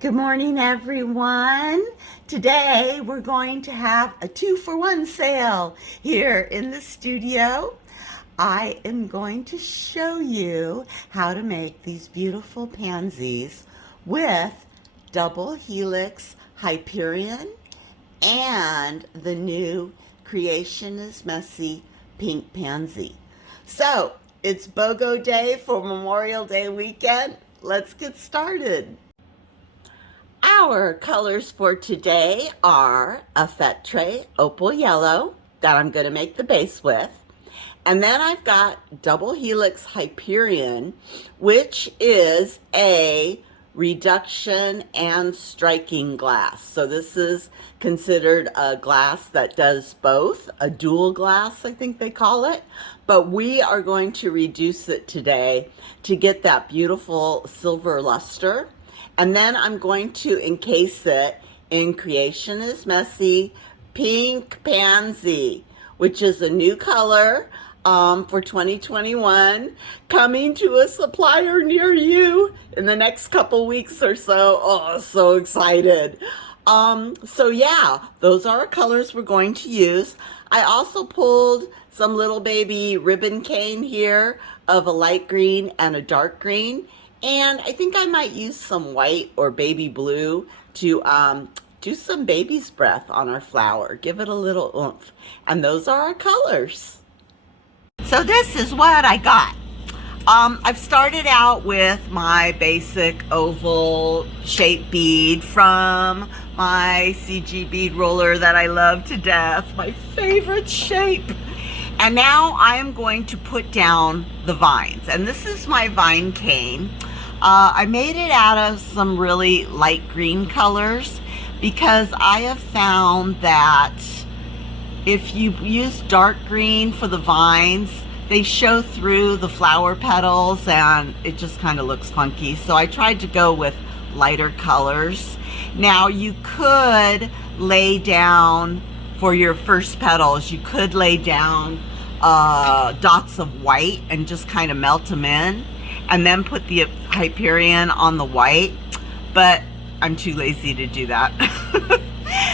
Good morning, everyone. Today we're going to have a 2-for-1 sale here in the studio. I am going to show you how to make these beautiful pansies with double helix Hyperion and the new Creation is Messy pink pansy. So it's BOGO day for Memorial Day weekend. Let's get started. Our colors for today are a fete opal yellow that I'm going to make the base with. And then I've got double helix Hyperion, which is a reduction and striking glass. So this is considered a glass that does both, a dual glass, I think they call it. But we are going to reduce it today to get that beautiful silver luster. And then I'm going to encase it in Creation is Messy pink pansy, which is a new color for 2021, coming to a supplier near you in the next couple weeks or so. Oh, so excited. So yeah, those are our colors we're going to use. I also pulled some little baby ribbon cane here of a light green and a dark green. And I think I might use some white or baby blue to do some baby's breath on our flower. Give it a little oomph. And those are our colors. So this is what I got. I've started out with my basic oval shaped bead from my CG bead roller that I love to death. My favorite shape. And now I am going to put down the vines. And this is my vine cane. I made it out of some really light green colors because I have found that if you use dark green for the vines, they show through the flower petals and it just kind of looks funky. So I tried to go with lighter colors. Now you could lay down, for your first petals, you could lay down dots of white and just kind of melt them in, and then put the Hyperion on the white, but I'm too lazy to do that.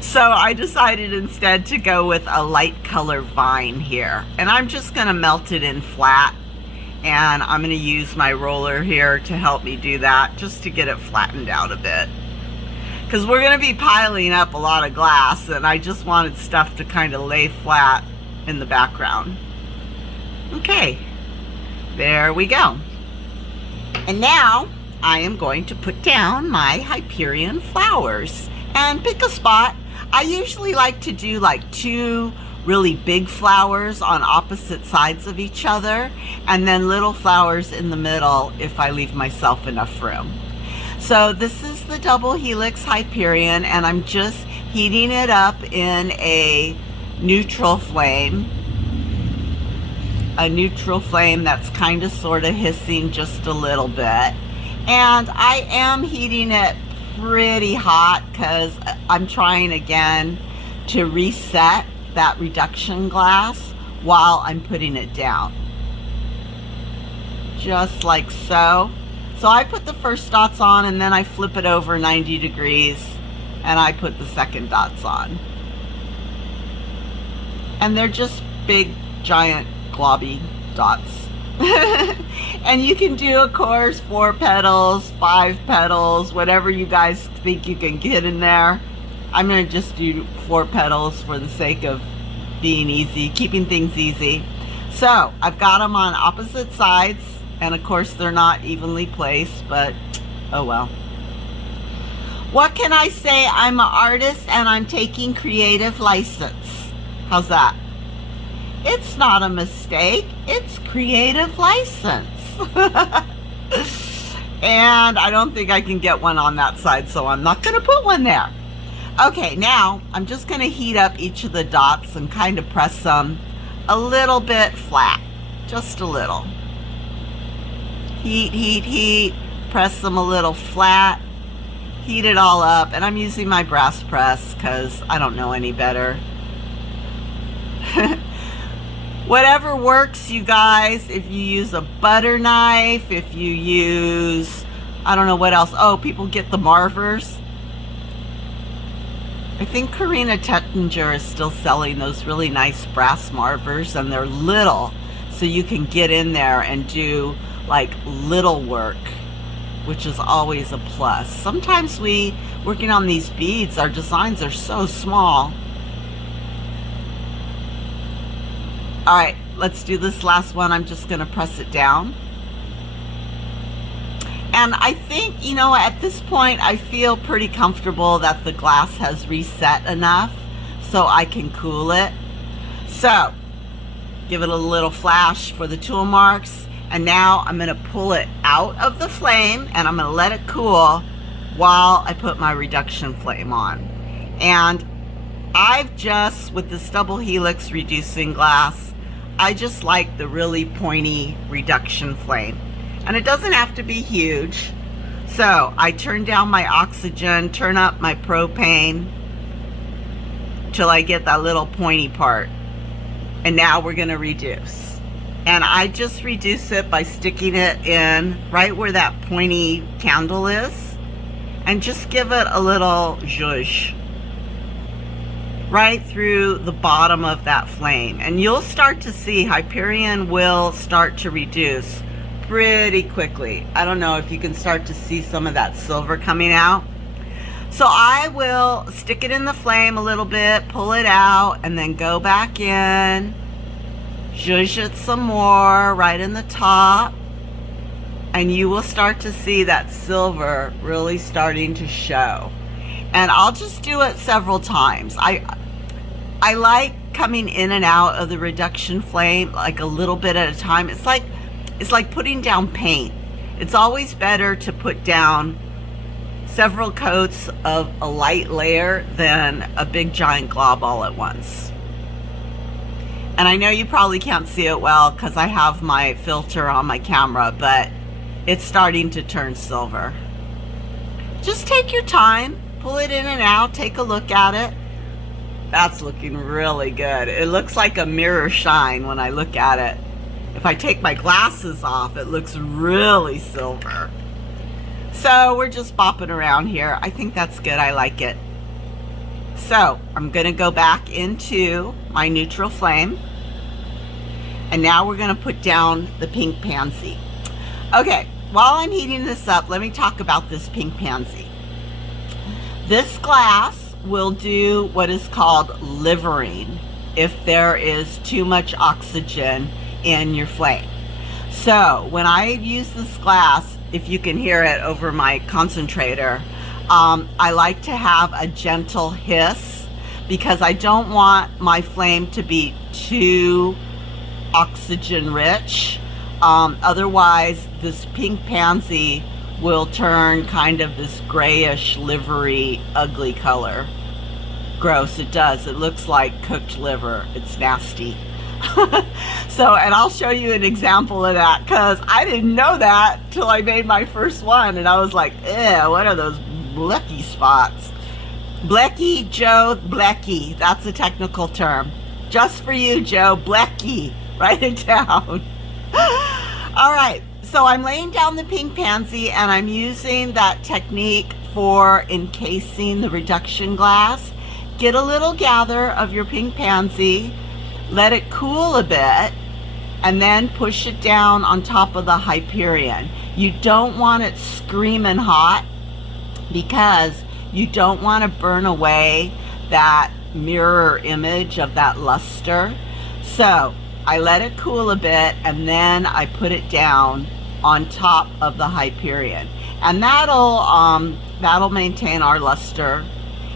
So I decided instead to go with a light color vine here. And I'm just gonna melt it in flat, and I'm gonna use my roller here to help me do that, just to get it flattened out a bit. Because we're gonna be piling up a lot of glass, and I just wanted stuff to kind of lay flat in the background. Okay, there we go. And now I am going to put down my Hyperion flowers and pick a spot. I usually like to do like 2 really big flowers on opposite sides of each other, and then little flowers in the middle if I leave myself enough room. So this is the double helix Hyperion, and I'm just heating it up in a neutral flame. A neutral flame that's kind of sort of hissing just a little bit. And I am heating it pretty hot because I'm trying again to reset that reduction glass while I'm putting it down. Just like so. So I put the first dots on, and then I flip it over 90 degrees and I put the second dots on. And they're just big, giant, globby dots. And you can do, of course, 4 petals, 5 petals, whatever you guys think you can get in there. I'm going to just do 4 petals for the sake of being easy, keeping things easy. So I've got them on opposite sides, and of course they're not evenly placed, but oh well. What can I say? I'm an artist and I'm taking creative license. How's that? It's not a mistake, it's creative license. And I don't think I can get one on that side, so I'm not gonna put one there. Okay, now I'm just gonna heat up each of the dots and kind of press them a little bit flat, just a little. Heat, heat, heat, press them a little flat, heat it all up, and I'm using my brass press because I don't know any better. Whatever works, you guys. If you use a butter knife, if you use I don't know what else. Oh, people get the marvers. I think Karina Tettinger is still selling those really nice brass marvers, and they're little, so you can get in there and do like little work, which is always a plus. Sometimes working on these beads, our designs are so small. All right, let's do this last one. I'm just gonna press it down. And I think, you know, at this point, I feel pretty comfortable that the glass has reset enough so I can cool it. So, give it a little flash for the tool marks. And now I'm gonna pull it out of the flame and I'm gonna let it cool while I put my reduction flame on. And I've just, with this double helix reducing glass, I just like the really pointy reduction flame. And it doesn't have to be huge. So I turn down my oxygen, turn up my propane till I get that little pointy part. And now we're gonna reduce. And I just reduce it by sticking it in right where that pointy candle is. And just give it a little zhuzh right through the bottom of that flame. And you'll start to see Hyperion will start to reduce pretty quickly. I don't know if you can start to see some of that silver coming out. So I will stick it in the flame a little bit, pull it out, and then go back in, zhuzh it some more right in the top, and you will start to see that silver really starting to show. And I'll just do it several times. I like coming in and out of the reduction flame like a little bit at a time. It's like putting down paint. It's always better to put down several coats of a light layer than a big giant glob all at once. And I know you probably can't see it well because I have my filter on my camera, but it's starting to turn silver. Just take your time, pull it in and out, take a look at it. That's looking really good. It looks like a mirror shine when I look at it. If I take my glasses off, it looks really silver. So we're just bopping around here. I think that's good. I like it. So I'm going to go back into my neutral flame. And now we're going to put down the pink pansy. Okay, while I'm heating this up, let me talk about this pink pansy. This glass will do what is called livering if there is too much oxygen in your flame. So when I use this glass, if you can hear it over my concentrator, I like to have a gentle hiss because I don't want my flame to be too oxygen rich. Otherwise this pink pansy will turn kind of this grayish livery ugly color. Gross, it does. It looks like cooked liver. It's nasty. So, and I'll show you an example of that because I didn't know that till I made my first one, and I was like, ew, what are those blecky spots? Blecky, Joe, blecky. That's a technical term. Just for you, Joe, blecky. Write it down. All right, so I'm laying down the pink pansy and I'm using that technique for encasing the reduction glass. Get a little gather of your pink pansy, let it cool a bit, and then push it down on top of the Hyperion. You don't want it screaming hot because you don't want to burn away that mirror image of that luster. So I let it cool a bit and then I put it down on top of the Hyperion. And that'll maintain our luster.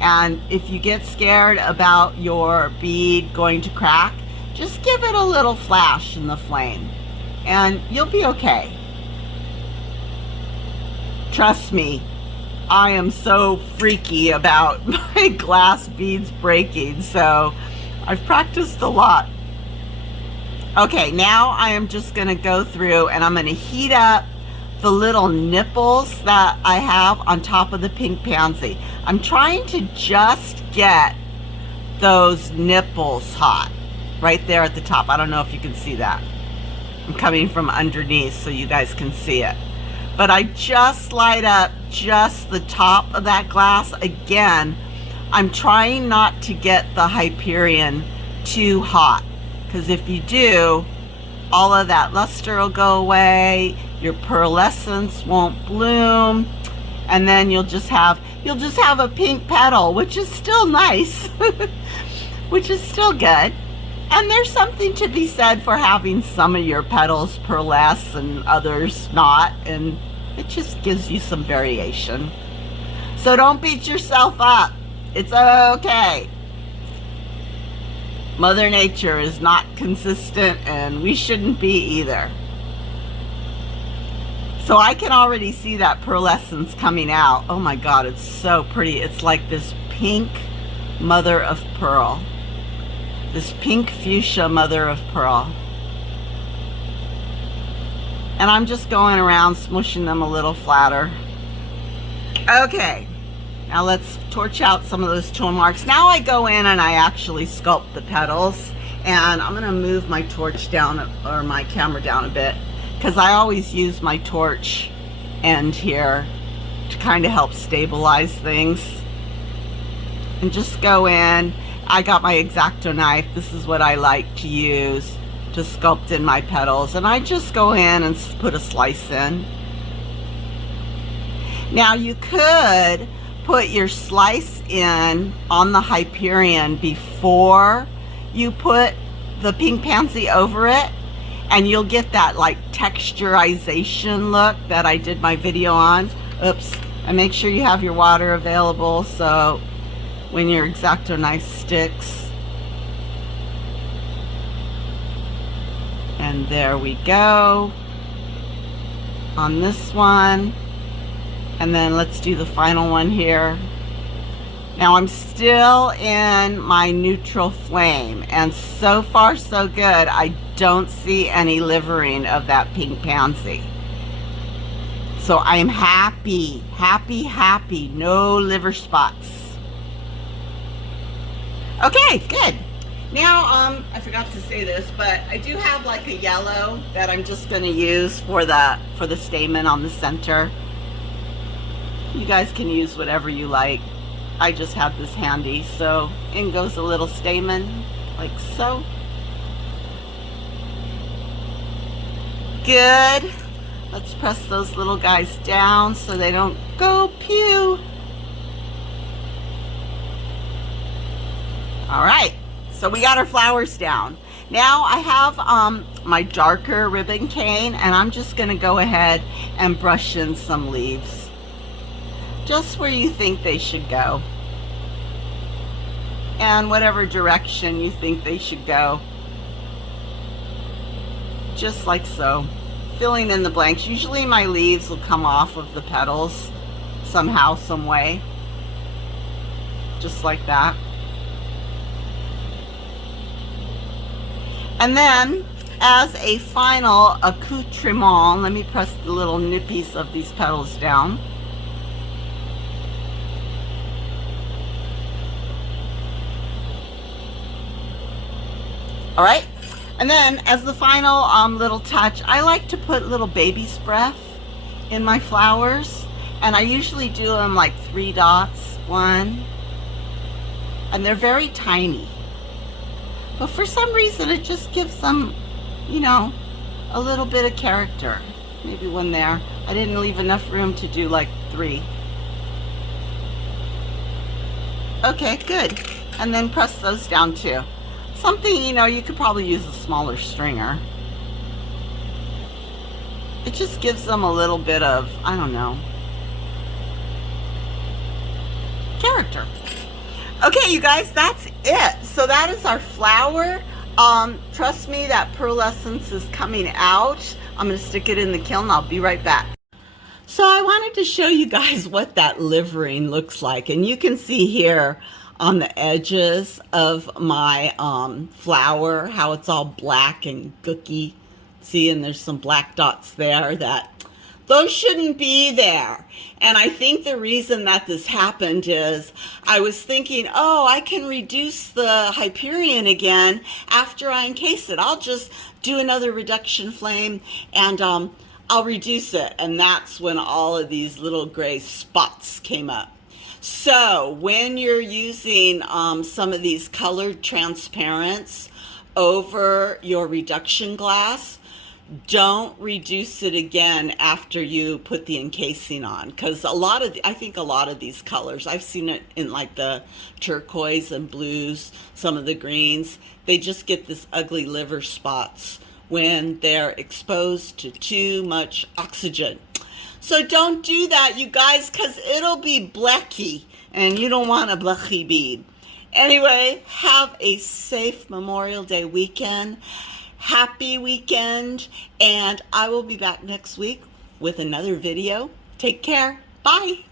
And if you get scared about your bead going to crack, just give it a little flash in the flame and you'll be okay. Trust me, I am so freaky about my glass beads breaking, so I've practiced a lot. Okay, now I am just going to go through and I'm going to heat up the little nipples that I have on top of the pink pansy. I'm trying to just get those nipples hot right there at the top. I don't know if you can see that. I'm coming from underneath so you guys can see it. but I just light up just the top of that glass. Again, I'm trying not to get the Hyperion too hot, because if you do, all of that luster will go away, your pearlescence won't bloom, and then you'll just have a pink petal, which is still nice, which is still good. And there's something to be said for having some of your petals pearlesce and others not, and it just gives you some variation. So don't beat yourself up. It's okay. Mother Nature is not consistent, and we shouldn't be either. So I can already see that pearlescence coming out. Oh my God, it's so pretty. It's like this pink mother of pearl. This pink fuchsia mother of pearl. And I'm just going around smushing them a little flatter. Okay, now let's torch out some of those tool marks. Now I go in and I actually sculpt the petals, and I'm gonna move my torch down, or my camera down a bit, because I always use my torch end here to kind of help stabilize things. And just go in. I got my X-Acto knife. This is what I like to use to sculpt in my petals, and I just go in and put a slice in. Now you could put your slice in on the Hyperion before you put the pink pansy over it, and you'll get that like texturization look that I did my video on. Oops. And make sure you have your water available, so when your X-Acto knife sticks. And there we go on this one. And then let's do the final one here. Now I'm still in my neutral flame, and so far so good. I don't see any livering of that pink pansy. So I am happy, happy, happy. No liver spots. Okay, good. Now, I forgot to say this, but I do have like a yellow that I'm just gonna use for the stamen on the center. You guys can use whatever you like. I just have this handy, so in goes a little stamen, like so. Good. Let's press those little guys down so they don't go pew. All right, so we got our flowers down. Now I have my darker ribbon cane, and I'm just gonna go ahead and brush in some leaves. Just where you think they should go. And whatever direction you think they should go. Just like so. Filling in the blanks. Usually my leaves will come off of the petals somehow, some way. Just like that. And then, as a final accoutrement, let me press the little nippies of these petals down. All right, and then as the final little touch, I like to put little baby's breath in my flowers, and I usually do them like 3 dots, 1, and they're very tiny. But for some reason, it just gives them, you know, a little bit of character. Maybe 1 there. I didn't leave enough room to do like 3. Okay, good. And then press those down too. Something, you know, you could probably use a smaller stringer. It just gives them a little bit of, I don't know, character. Okay, you guys, that's it. So that is our flower. Trust me, that pearlescence is coming out. I'm going to stick it in the kiln. I'll be right back. So I wanted to show you guys what that livering looks like. And you can see here on the edges of my flower how it's all black and gooky. See, and there's some black dots there that those shouldn't be there. And I think the reason that this happened is I was thinking, oh, I can reduce the Hyperion again after I encase it. I'll just do another reduction flame, and I'll reduce it, and that's when all of these little gray spots came up. So when you're using some of these colored transparents over your reduction glass, don't reduce it again after you put the encasing on, because I think a lot of these colors, I've seen it in like the turquoise and blues, some of the greens, they just get this ugly liver spots when they're exposed to too much oxygen. So don't do that, you guys, because it'll be blecky, and you don't want a blecky bead. Anyway, have a safe Memorial Day weekend. Happy weekend, and I will be back next week with another video. Take care. Bye.